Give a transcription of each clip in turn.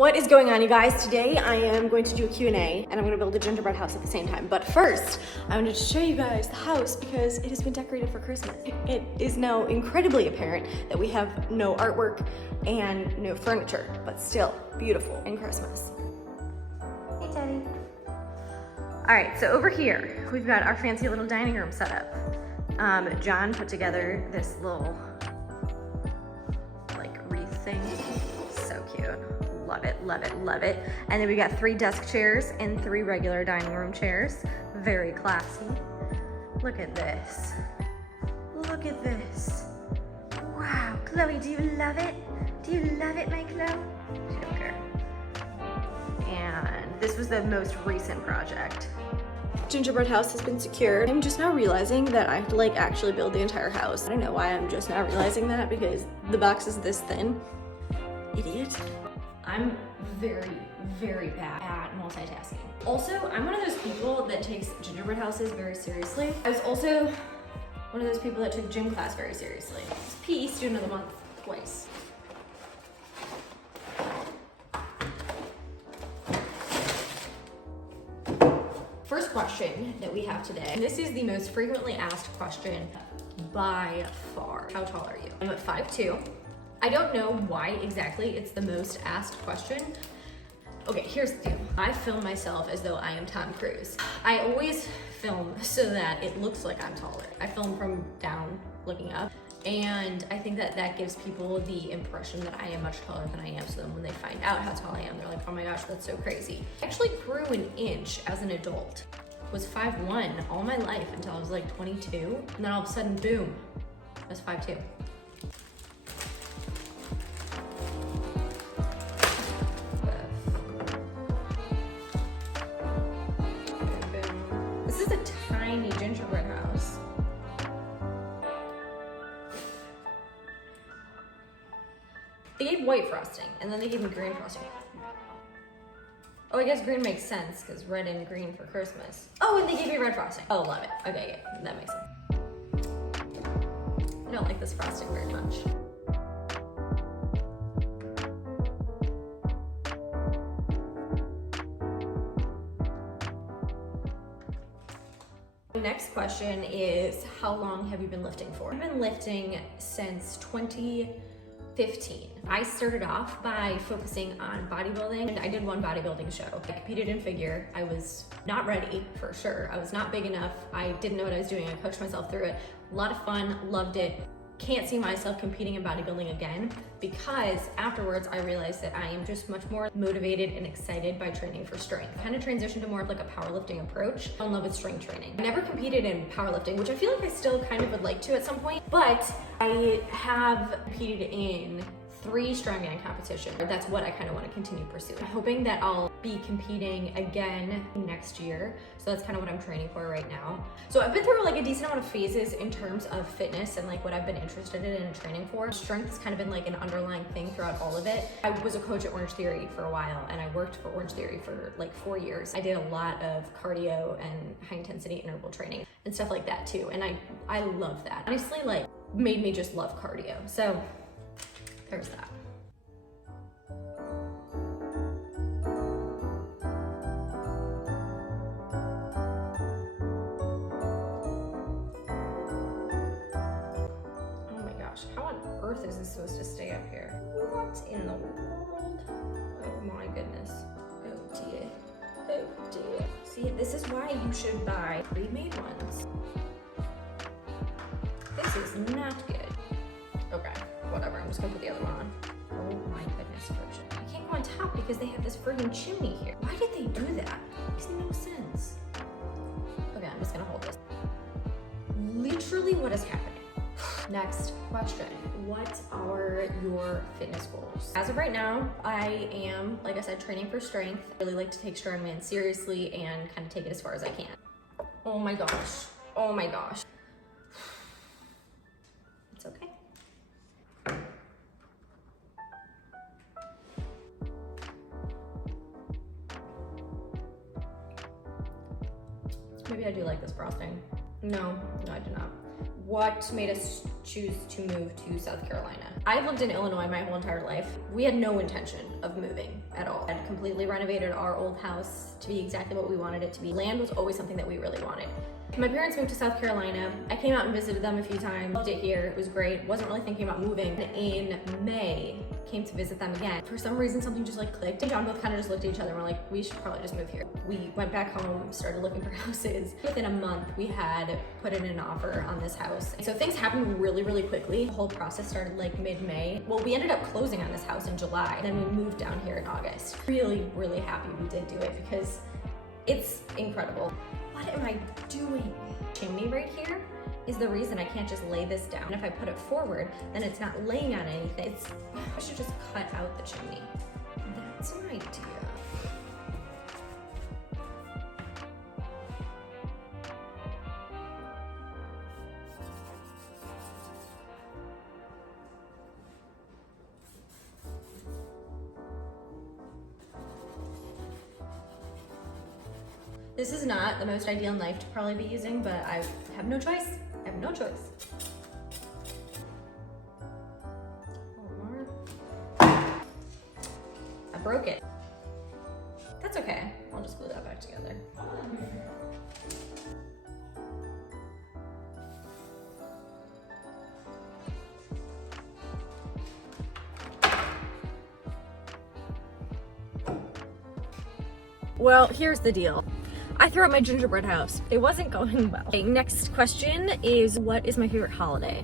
What is going on, you guys? Today I am going to do a Q&A and I'm going to build a gingerbread house at the same time. But first, I wanted to show you guys the house because it has been decorated for Christmas. It is now incredibly apparent that we have no artwork and no furniture, but still beautiful in Christmas. Hey, Daddy. All right, so over here, we've got our fancy little dining room set up. John put together this little wreath thing. So cute. Love it, love it, love it. And then we got 3 desk chairs and 3 regular dining room chairs. Very classy. Look at this. Look at this. Wow, Chloe, do you love it? Do you love it, my Chloe? She don't care. And this was the most recent project. Gingerbread house has been secured. I'm just now realizing that I have to actually build the entire house. I don't know why I'm just now realizing that because the box is this thin. Idiot. I'm very, very bad at multitasking. Also, I'm one of those people that takes gingerbread houses very seriously. I was also one of those people that took gym class very seriously. It's PE student of the month twice. First question that we have today, and this is the most frequently asked question by far. How tall are you? I'm at 5'2". I don't know why exactly it's the most asked question. Okay, here's the deal. I film myself as though I am Tom Cruise. I always film so that it looks like I'm taller. I film from down looking up. And I think that that gives people the impression that I am much taller than I am. So then when they find out how tall I am, they're like, oh my gosh, that's so crazy. I actually grew an inch as an adult. Was 5'1" all my life until I was like 22. And then all of a sudden, boom, I was 5'2". This is a tiny gingerbread house. They gave white frosting, and then they gave me green frosting. Oh, I guess green makes sense, because red and green for Christmas. Oh, and they gave me red frosting. Oh, love it. Okay, yeah, that makes sense. I don't like this frosting very much. Next question is, how long have you been lifting for? I've been lifting since 2015. I started off by focusing on bodybuilding, and I did one bodybuilding show. I competed in figure. I was not ready, for sure. I was not big enough. I didn't know what I was doing. I coached myself through it. A lot of fun, loved it. Can't see myself competing in bodybuilding again because afterwards I realized that I am just much more motivated and excited by training for strength. I kind of transitioned to more of like a powerlifting approach. I fell in love with strength training. I never competed in powerlifting, which I feel like I still kind of would like to at some point, but I have competed in 3 strongman competitions. That's what I kind of want to continue pursuing. I'm hoping that I'll be competing again next year. So that's kind of what I'm training for right now. So I've been through a decent amount of phases in terms of fitness and what I've been interested in and training for. Strength has kind of been an underlying thing throughout all of it. I was a coach at Orange Theory for a while, and I worked for Orange Theory for 4 years. I did a lot of cardio and high intensity interval training and stuff like that too. And I love that. Honestly, made me just love cardio. So there's that. Oh my gosh, how on earth is this supposed to stay up here? What in the world? Oh my goodness. Oh dear. Oh dear. See, this is why you should buy pre-made ones. This is not good. Okay, whatever, I'm just gonna put the other one on. Oh my goodness gracious. I can't go on top because they have this friggin' chimney here. Why did they do that? Makes no sense. Okay, I'm just gonna hold this. Literally, what is happening? Next question. What are your fitness goals? As of right now, I am, like I said, training for strength. I really like to take strongman seriously and kind of take it as far as I can. Oh my gosh. Oh my gosh. It's okay. Maybe I do like this frosting. No, I do not. What made us choose to move to South Carolina? I've lived in Illinois my whole entire life. We had no intention of moving at all. I had completely renovated our old house to be exactly what we wanted it to be. Land was always something that we really wanted. My parents moved to South Carolina. I came out and visited them a few times. Loved it here, it was great. Wasn't really thinking about moving. In May, came to visit them again. For some reason, something just like clicked. And John both kind of just looked at each other and were like, we should probably just move here. We went back home, started looking for houses. Within a month, we had put in an offer on this house. So things happened really, really quickly. The whole process started like mid-May. Well, we ended up closing on this house in July. Then we moved down here in August. Really, really happy we did do it because it's incredible. What am I doing? Chimney right here is the reason I can't just lay this down. And if I put it forward, then it's not laying on anything. I should just cut out the chimney. That's an idea. This is not the most ideal knife to probably be using, but I have no choice. I have no choice. One more. I broke it. That's okay. I'll just glue that back together. Well, here's the deal. I threw up my gingerbread house. It wasn't going well. Okay, next question is, what is my favorite holiday?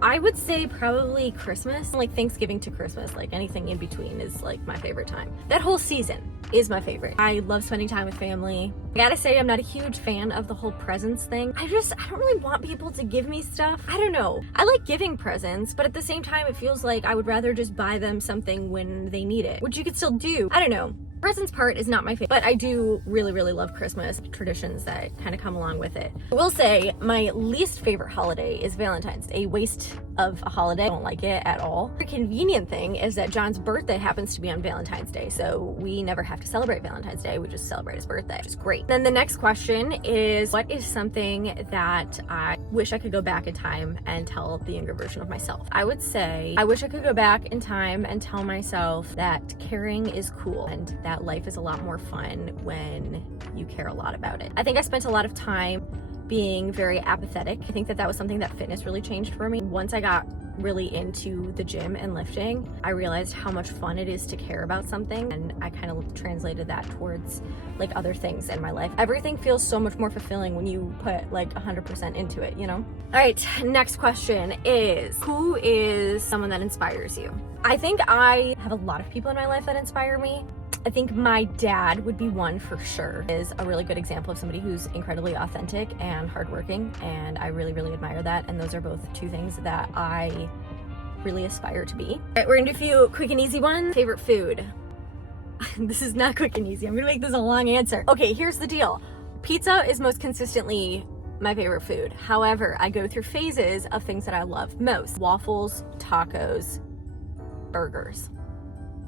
I would say probably Christmas. Like Thanksgiving to Christmas, like anything in between is like my favorite time. That whole season is my favorite. I love spending time with family. I gotta say, I'm not a huge fan of the whole presents thing. I don't really want people to give me stuff. I don't know. I like giving presents, but at the same time, it feels like I would rather just buy them something when they need it, which you could still do. I don't know. Presents part is not my favorite, but I do really, really love Christmas traditions that kind of come along with it. I will say my least favorite holiday is Valentine's Day. A waste of a holiday. I don't like it at all. The convenient thing is that John's birthday happens to be on Valentine's Day, so we never have to celebrate Valentine's Day. We just celebrate his birthday, which is great. Then the next question is, what is something that I wish I could go back in time and tell the younger version of myself? I would say I wish I could go back in time and tell myself that caring is cool and that life is a lot more fun when you care a lot about it. I think I spent a lot of time being very apathetic. I think that that was something that fitness really changed for me. Once I got really into the gym and lifting, I realized how much fun it is to care about something, and I kind of translated that towards like other things in my life. Everything feels so much more fulfilling when you put like 100% into it, you know? All right, next question is, who is someone that inspires you? I think I have a lot of people in my life that inspire me. I think my dad would be one for sure. Is a really good example of somebody who's incredibly authentic and hardworking, and I really, really admire that. And those are both two things that I really aspire to be. All right, we're gonna do a few quick and easy ones. Favorite food? This is not quick and easy. I'm gonna make this a long answer. Okay, here's the deal. Pizza is most consistently my favorite food. However, I go through phases of things that I love most. Waffles, tacos, burgers.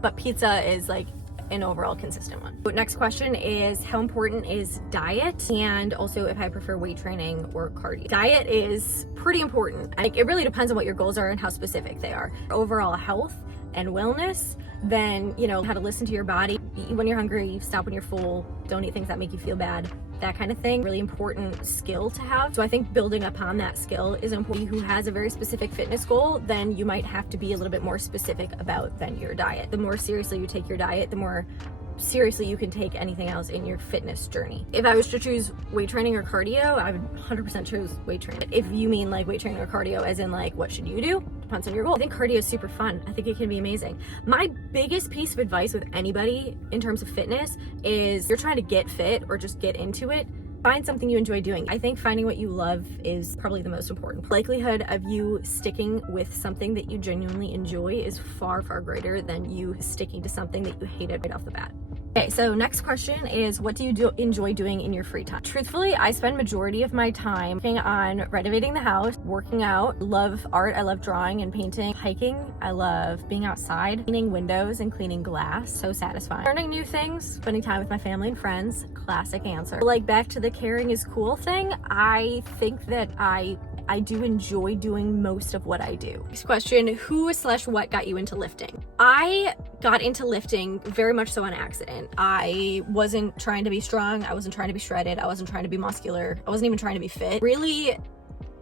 But pizza is like an overall consistent one. Next question is, how important is diet? And also if I prefer weight training or cardio. Diet is pretty important. Like, it really depends on what your goals are and how specific they are. Overall health and wellness, then, you know, how to listen to your body. Eat when you're hungry, stop when you're full, don't eat things that make you feel bad, that kind of thing. Really important skill to have. So I think building upon that skill is important. Who has a very specific fitness goal, then you might have to be a little bit more specific about than your diet. The more seriously you take your diet, the more seriously you can take anything else in your fitness journey. If I was to choose weight training or cardio, I would 100% choose weight training. If you mean like weight training or cardio as in like what should you do, depends on your goal. I think cardio is super fun. I think it can be amazing. My biggest piece of advice with anybody in terms of fitness is, you're trying to get fit or just get into it, find something you enjoy doing. I think finding what you love is probably the most important. Likelihood of you sticking with something that you genuinely enjoy is far, far greater than you sticking to something that you hated right off the bat. Okay, so next question is, what do you enjoy doing in your free time? Truthfully, I spend majority of my time working on renovating the house, working out, love art, I love drawing and painting, hiking, I love being outside, cleaning windows and cleaning glass, so satisfying. Learning new things, spending time with my family and friends, classic answer. Like, back to the caring is cool thing, I think that I I do enjoy doing most of what I do. Next question, who/what got you into lifting? I got into lifting very much so on accident. I wasn't trying to be strong. I wasn't trying to be shredded. I wasn't trying to be muscular. I wasn't even trying to be fit. Really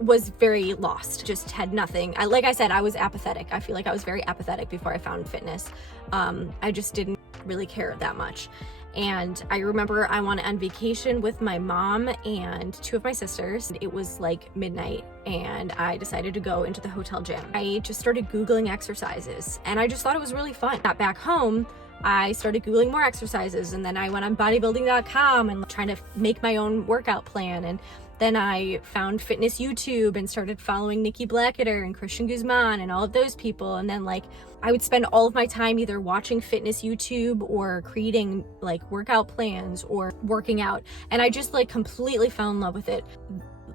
was very lost, just had nothing. Like I said, I was apathetic. I feel like I was very apathetic before I found fitness. I just didn't really care that much. And I remember I went on vacation with my mom and 2 of my sisters. It was like midnight and I decided to go into the hotel gym. I just started Googling exercises and I just thought it was really fun. Got back home, I started Googling more exercises, and then I went on bodybuilding.com and trying to make my own workout plan. And then I found fitness YouTube and started following Nikki Blacketer and Christian Guzman and all of those people. And then like I would spend all of my time either watching fitness YouTube or creating like workout plans or working out. And I just like completely fell in love with it.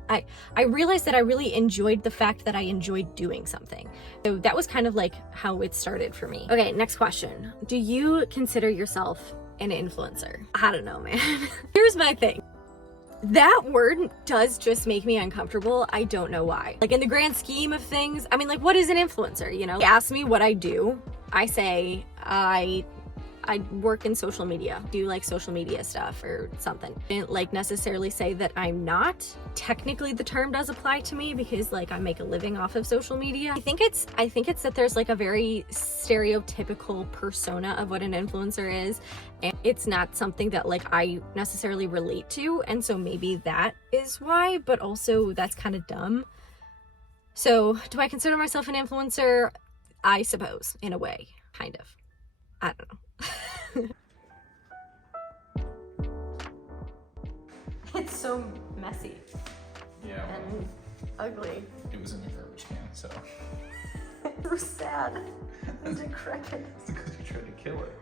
I realized that I really enjoyed the fact that I enjoyed doing something. So that was kind of like how it started for me. Okay, next question. Do you consider yourself an influencer? I don't know, man. Here's my thing. That word does just make me uncomfortable. I don't know why. Like in the grand scheme of things, I mean, like what is an influencer, you know? Ask me what I do. I say I work in social media, do like social media stuff or something. I didn't like necessarily say that I'm not. Technically the term does apply to me because like I make a living off of social media. I think it's that there's like a very stereotypical persona of what an influencer is, and it's not something that like I necessarily relate to, and so maybe that is why, but also that's kind of dumb. So do I consider myself an influencer? I suppose, in a way, kind of. I don't know. It's so messy. Yeah. And ugly. It was in the garbage can, so. It was sad. It was decrepit. It's because we tried to kill it.